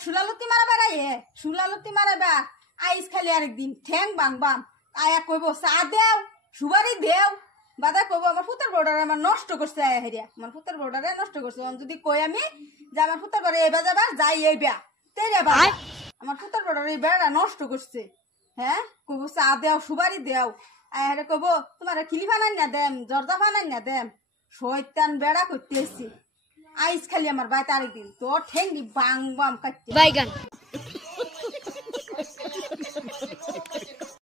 সুলালতি মারা বেড়াইয়ে সুলালতি মারা বা আইস খালি আরেকদিন ঠ্যাং বাংবাম আয়া কইব চা দেও সুবারি দেও বাদা কইব আমার ফুতার বর্ডার আমার নষ্ট করছে আয়া হেরিয়া আমার ফুতার বর্ডারে নষ্ট করছে যদি কই আমি যে আমার ফুতার বর্ডারে এবার যাবার যাই এই বিয়া তেরে বা আমার ফুতার বর্ডারে এই বেড়া নষ্ট করছে হ্যাঁ কইব চা দেও সুবারি দেও আয়া হেরে কইব তোমার খিলি ফানাই না দেম জর্দা ফানাই না দেম শয়তান বেড়া করতেছি আইস খালি আমার বাইতে আরেকদিন তোর ঠেঙ্গি বাং বাম কাটতে বাইগান